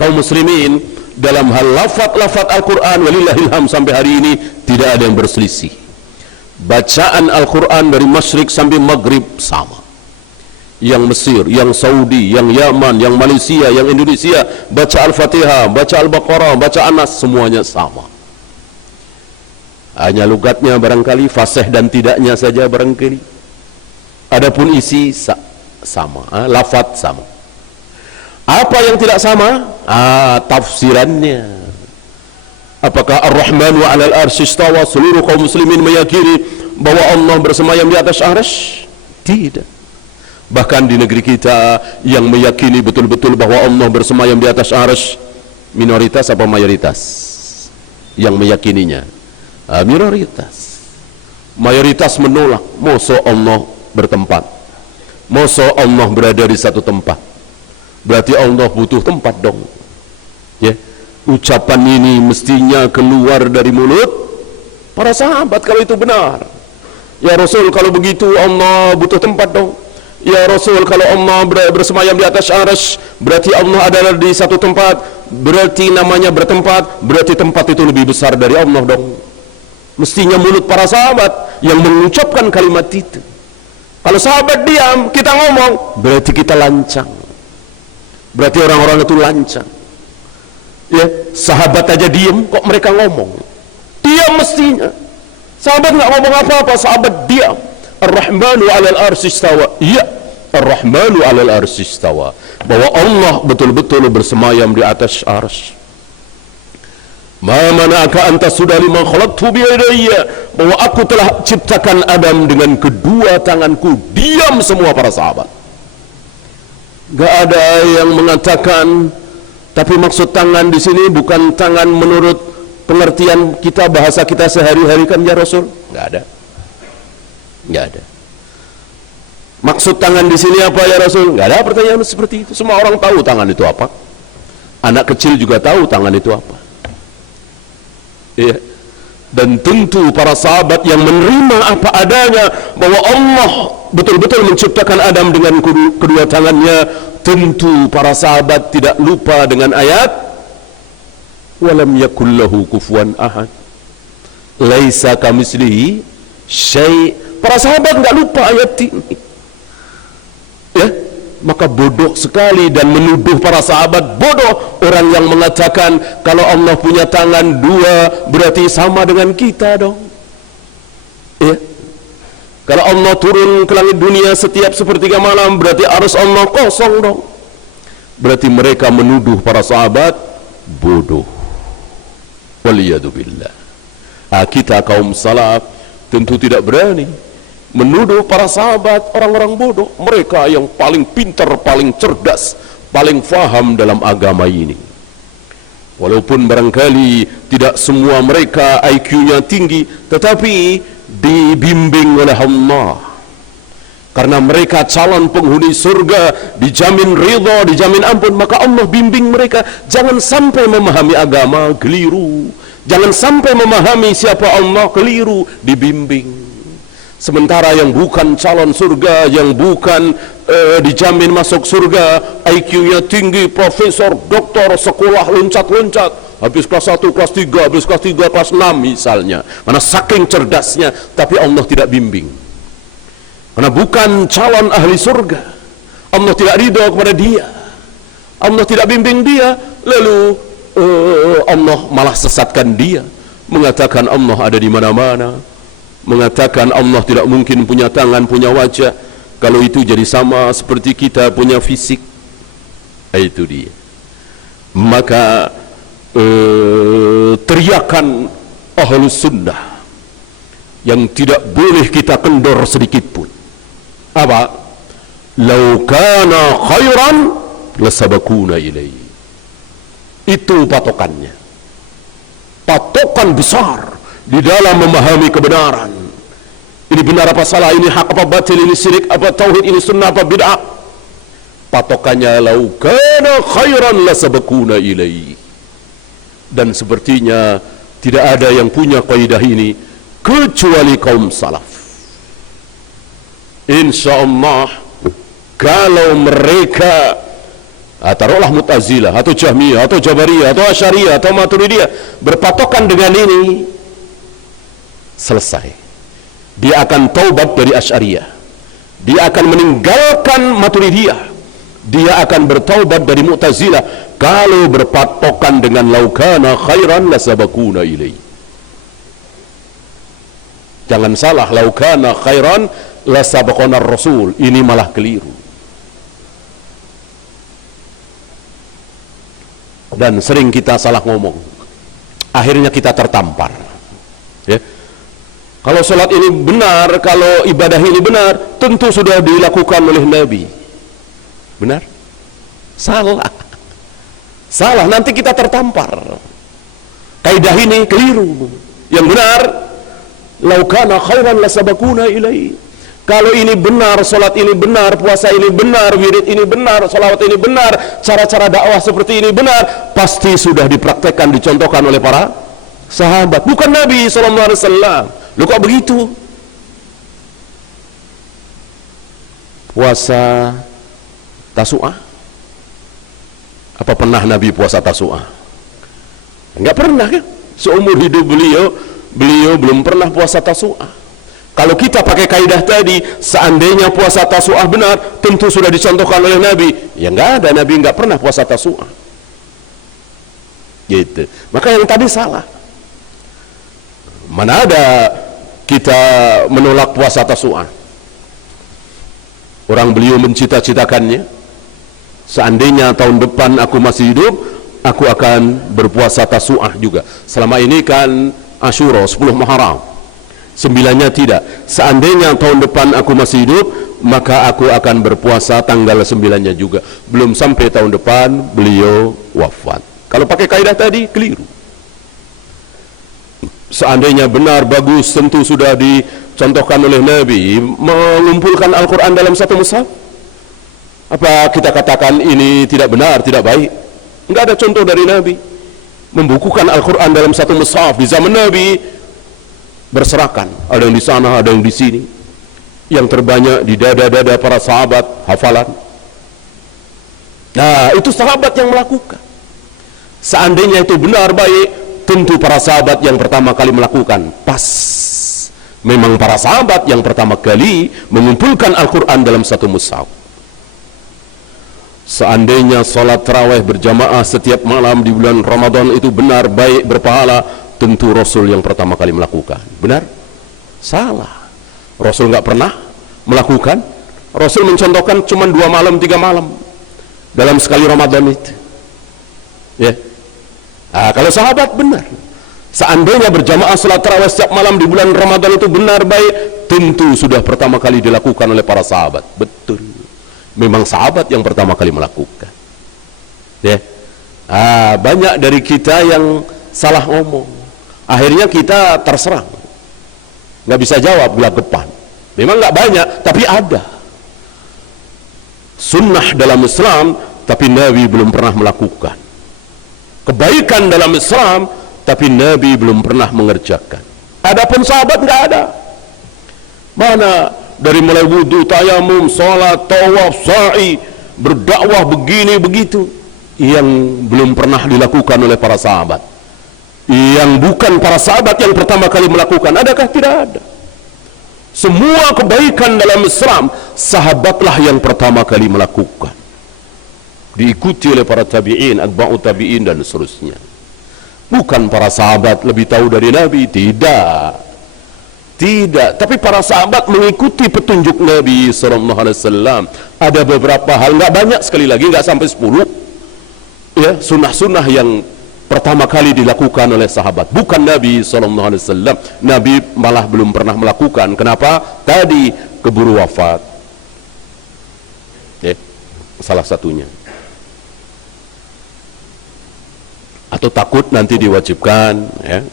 kaum muslimin dalam hal lafaz Al-Quran, walillahilham, sampai hari ini tidak ada yang berselisih. Bacaan Al-Quran dari masyrik sampai maghrib sama. Yang Mesir, yang Saudi, yang Yaman, yang Malaysia, yang Indonesia, baca Al-Fatihah, baca Al-Baqarah, baca An-Nas, semuanya sama. Hanya lugatnya barangkali, fasih dan tidaknya saja barangkali. Adapun isi sama, lafaz sama. Apa yang tidak sama? Tafsirannya. Apakah Ar-Rahmanu 'alal arsy istawa? Seluruh kaum muslimin meyakini bahwa Allah bersemayam di atas arsy? Tidak. Bahkan di negeri kita yang meyakini betul-betul bahwa Allah bersemayam di atas arsy, minoritas apa mayoritas yang meyakininya? Minoritas. Mayoritas menolak. Masa Allah bertempat? Masa Allah berada di satu tempat? Berarti Allah butuh tempat dong. Ya, ucapan ini mestinya keluar dari mulut para sahabat kalau itu benar. Ya Rasul, kalau begitu Allah butuh tempat dong. Ya Rasul, kalau Allah bersemayam di atas arsy, berarti Allah adalah di satu tempat. Berarti namanya bertempat, berarti tempat itu lebih besar dari Allah dong. Mestinya mulut para sahabat yang mengucapkan kalimat itu. Kalau sahabat diam, kita ngomong, berarti kita lancang. Berarti orang-orang itu lancang. Ya, sahabat aja diam, kok mereka ngomong? Diam mestinya. Sahabat nggak ngomong apa-apa, sahabat diam. Ar-Rahmanu 'alal arsy istawa. Iya, Ar-Rahmanu 'alal arsy istawa. Bahwa Allah betul-betul bersemayam di atas arsy. Ma mana'aka anta sudah lima khalaqtu bi yadayya. Bahwa aku telah ciptakan Adam dengan kedua tanganku. Diam semua para sahabat. Gak ada yang mengatakan, tapi maksud tangan di sini bukan tangan menurut pengertian kita, bahasa kita sehari-hari kan ya Rasul? Gak ada. Gak ada. Maksud tangan di sini apa ya Rasul? Gak ada pertanyaan seperti itu. Semua orang tahu tangan itu apa. Anak kecil juga tahu tangan itu apa. Iya. Dan tentu para sahabat yang menerima apa adanya, bahwa Allah betul-betul menciptakan Adam dengan kedua tangannya, tentu para sahabat tidak lupa dengan ayat walam yakul lahu kufuwan ahad, laisa kamitslihi syai'. Para sahabat enggak lupa ayat ini. Ya, maka bodoh sekali dan menuduh para sahabat bodoh orang yang mengatakan kalau Allah punya tangan dua berarti sama dengan kita dong. Ya. Kalau Allah turun ke langit dunia setiap sepertiga malam berarti arsy Allah kosong dong. Berarti mereka menuduh para sahabat bodoh. Waliyadzubillah. Kita kaum salaf tentu tidak berani menuduh para sahabat orang-orang bodoh. Mereka yang paling pintar, paling cerdas, paling faham dalam agama ini. Walaupun barangkali tidak semua mereka IQ-nya tinggi, tetapi dibimbing oleh Allah. Karena mereka calon penghuni surga, dijamin ridha, dijamin ampun, maka Allah bimbing mereka. Jangan sampai memahami agama keliru, jangan sampai memahami siapa Allah keliru, dibimbing. Sementara yang bukan calon surga, yang bukan dijamin masuk surga, IQ-nya tinggi, profesor, doktor, sekolah loncat-loncat, habis kelas 1, kelas 3, habis kelas 3, kelas 6 misalnya, mana saking cerdasnya, tapi Allah tidak bimbing. Karena bukan calon ahli surga, Allah tidak ridho kepada dia, Allah tidak bimbing dia, lalu Allah malah sesatkan dia, mengatakan Allah ada di mana-mana, mengatakan Allah tidak mungkin punya tangan, punya wajah. Kalau itu jadi sama seperti kita punya fisik. Itu dia. Maka teriakan ahlus sunnah yang tidak boleh kita kendor sedikit pun, apa? Lau kana khairan lasabakuna ilaihi. Itu patokannya, patokan besar di dalam memahami kebenaran. Ini benar apa salah, ini hak apa batil, ini syirik apa tauhid, ini sunnah apa bid'ah. Patokannya lau kana khairan lasabakuna ilaihi. Dan sepertinya tidak ada yang punya kaidah ini kecuali kaum salaf. Insyaallah kalau mereka taruhlah Mu'tazilah atau Jahmiyah atau Jabariyah atau Asy'ariyah atau Maturidiyah berpatokan dengan ini, selesai. Dia akan taubat dari Asy'ariyah, dia akan meninggalkan Maturidiyah, dia akan bertaubat dari Mu'tazilah kalau berpatokan dengan laukana khairan lasabakuna ilaih. Jangan salah, laukana khairan lasabakuna rasul, ini malah keliru. Dan sering kita salah ngomong, akhirnya kita tertampar, ya. Kalau sholat ini benar, kalau ibadah ini benar, tentu sudah dilakukan oleh Nabi. Benar? Salah. Salah, nanti kita tertampar. Kaidah ini keliru. Yang benar, laukana khairan lasabakuna ilaihi. Kalau ini benar, sholat ini benar, puasa ini benar, wirid ini benar, sholawat ini benar, cara-cara dakwah seperti ini benar, pasti sudah dipraktekkan, dicontohkan oleh para sahabat, bukan Nabi SAW. Lu kok begitu? Puasa Tasu'ah, apa pernah Nabi puasa Tasu'ah? Enggak pernah kan? Seumur hidup beliau belum pernah puasa Tasu'ah. Kalau kita pakai kaidah tadi, seandainya puasa Tasu'ah benar, tentu sudah dicontohkan oleh Nabi. Ya enggak ada, Nabi enggak pernah puasa Tasu'ah. Gitu. Maka yang tadi salah. Mana ada kita menolak puasa Tasu'ah? Orang beliau mencita-citakannya, seandainya tahun depan aku masih hidup, aku akan berpuasa Tasu'ah juga. Selama ini kan Asyura 10 Muharram, 9-nya tidak. Seandainya tahun depan aku masih hidup, maka aku akan berpuasa tanggal 9-nya juga. Belum sampai tahun depan beliau wafat. Kalau pakai kaidah tadi keliru. Seandainya benar, bagus, tentu sudah dicontohkan oleh Nabi mengumpulkan Al-Quran dalam satu mushaf. Apa kita katakan ini tidak benar, tidak baik? Enggak ada contoh dari Nabi membukukan Al-Quran dalam satu mushaf. Di zaman Nabi berserakan, ada yang di sana, ada yang di sini. Yang terbanyak di dada-dada para sahabat hafalan. Nah, itu sahabat yang melakukan. Seandainya itu benar baik, tentu para sahabat yang pertama kali melakukan. Pas, memang para sahabat yang pertama kali mengumpulkan Al-Quran dalam satu mushaf. Seandainya salat tarawih berjamaah setiap malam di bulan Ramadan itu benar baik berpahala, tentu Rasul yang pertama kali melakukan. Benar? Salah. Rasul nggak pernah melakukan. Rasul mencontohkan cuma 2 malam 3 malam dalam sekali Ramadan itu, ya. Nah, kalau sahabat benar, seandainya berjamaah salat tarawih setiap malam di bulan Ramadan itu benar baik, tentu sudah pertama kali dilakukan oleh para sahabat. Betul, memang sahabat yang pertama kali melakukan, ya. Banyak dari kita yang salah ngomong, akhirnya kita terserang, nggak bisa jawab gelagapan. Memang nggak banyak, tapi ada sunnah dalam Islam, tapi Nabi belum pernah melakukan. Kebaikan dalam Islam, tapi Nabi belum pernah mengerjakan. Adapun sahabat nggak ada. Mana dari mulai wudu, tayamum, salat, tawaf, sa'i, berdakwah begini begitu, yang belum pernah dilakukan oleh para sahabat. Yang bukan para sahabat yang pertama kali melakukan, adakah? Tidak ada. Semua kebaikan dalam Islam, sahabatlah yang pertama kali melakukan, diikuti oleh para tabi'in, atba'u tabi'in dan seterusnya. Bukan para sahabat lebih tahu dari Nabi, tidak. Tidak, tapi para sahabat mengikuti petunjuk Nabi SAW. Ada beberapa hal, nggak banyak, sekali lagi nggak sampai 10, ya, sunnah-sunnah yang pertama kali dilakukan oleh sahabat, bukan Nabi SAW. Nabi malah belum pernah melakukan. Kenapa? Tadi keburu wafat, ya, salah satunya. Atau takut nanti diwajibkan, ya.